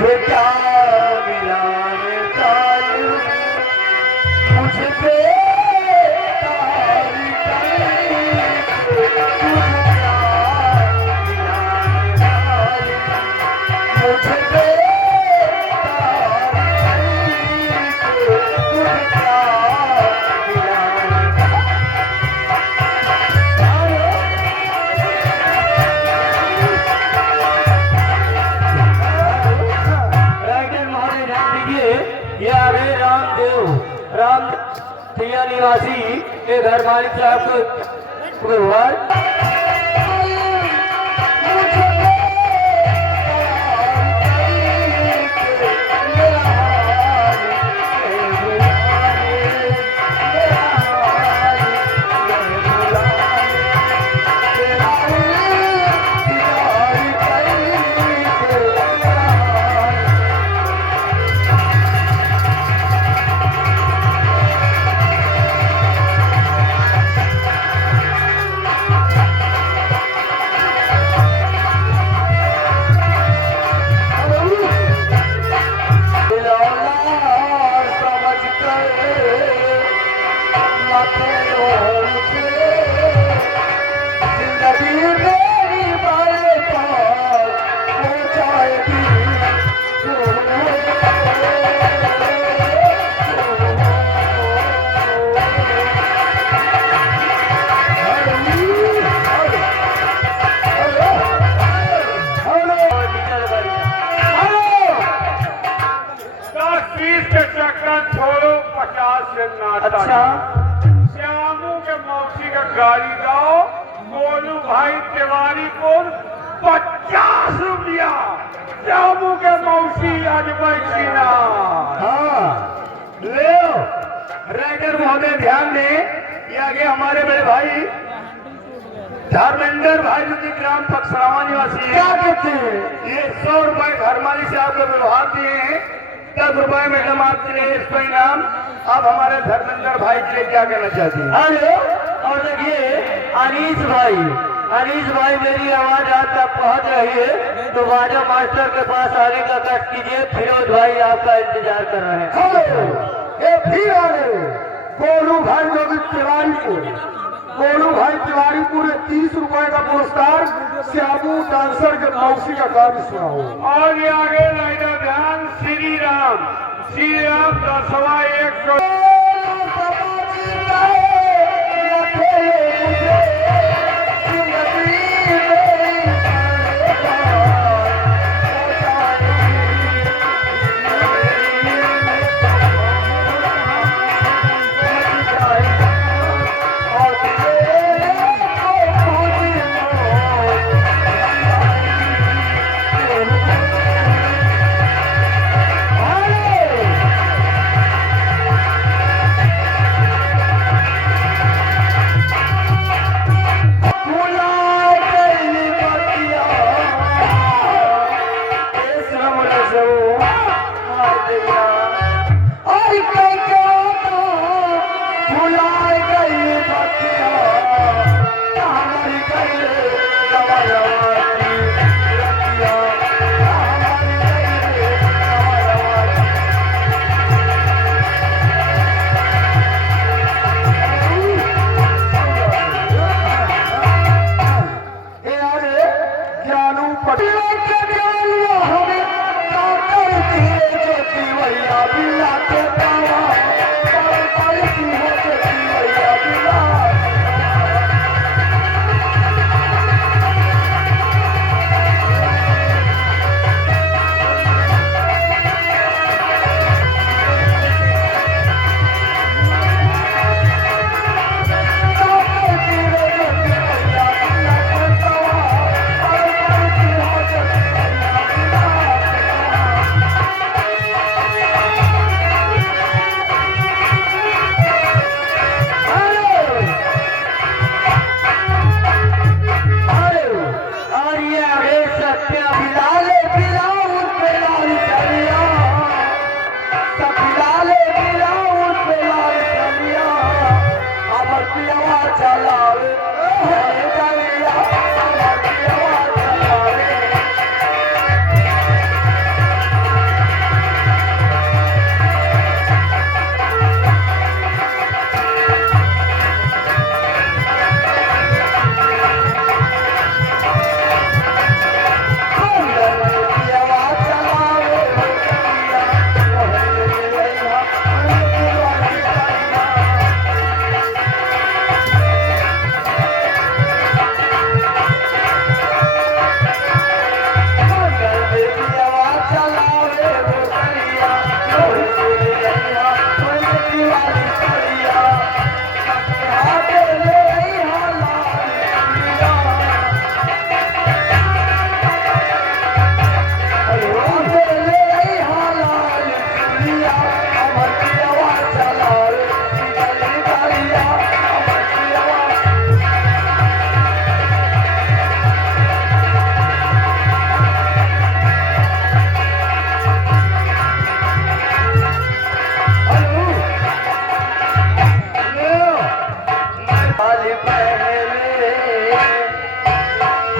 मुझे क्या मिला रे कालू, मुझे बेतारी कली, तुझे क्या मिला रे कालू, मुझे राम थिया निवासी के घर मालिक साहब को व्यवहार अच्छा श्यामू के मौसी का गाड़ी दो गोलू भाई तिवारी को 50 रुपया श्यामू के मौसी आज बैठी ना। हाँ ले राइडर महोदय ध्यान दें, ये आगे हमारे बड़े भाई धर्मेंद्र भाई जो कि ग्राम पक्षरावा निवासी है, क्या कहते हैं ये 100 रुपए घर मालिक से आपको व्यवहार दिए हैं, 10 रुपए मैडम आपके लिए इसका इनाम। आप हमारे धर्मेंद्र भाई के लिए क्या कहना चाहती हैं? हेलो, और देखिए अनीस भाई मेरी आवाज आप तक पहुंच रही है तो वाजा मास्टर के पास आने का कष्ट कीजिए, फिरोज भाई आपका इंतजार कर रहे हैं। हेलो, ये फिर आ रहे गोलू भाई जो कि गोलू भाई तिवारी पूरे 30 रुपए का पुरस्कार श्यामू डांसर के मौसी का कार्य सुना हो। और ये आगे लाइडर ध्यान श्री राम 10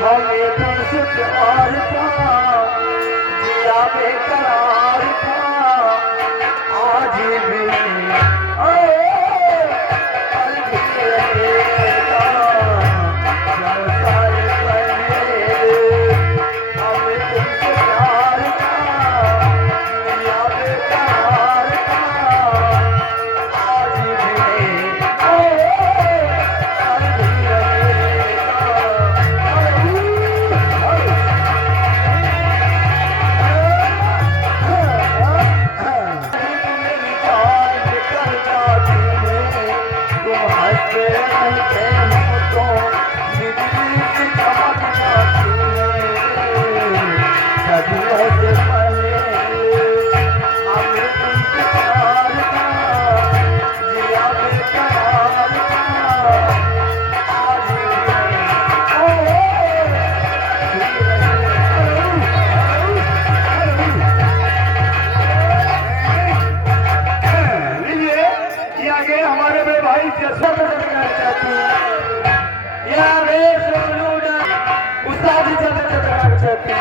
हमें तुमसे प्यार था, जिया बेकरार था, आज भी कल भी रहेगा। जब साल पहले हमें तुमसे प्यार था, जिया बेकरार था, आज भी कल भी लीजिए ये आगे हमारे बड़े भाई जसवंत या रे सोनू उस्ताद जी चलते चलते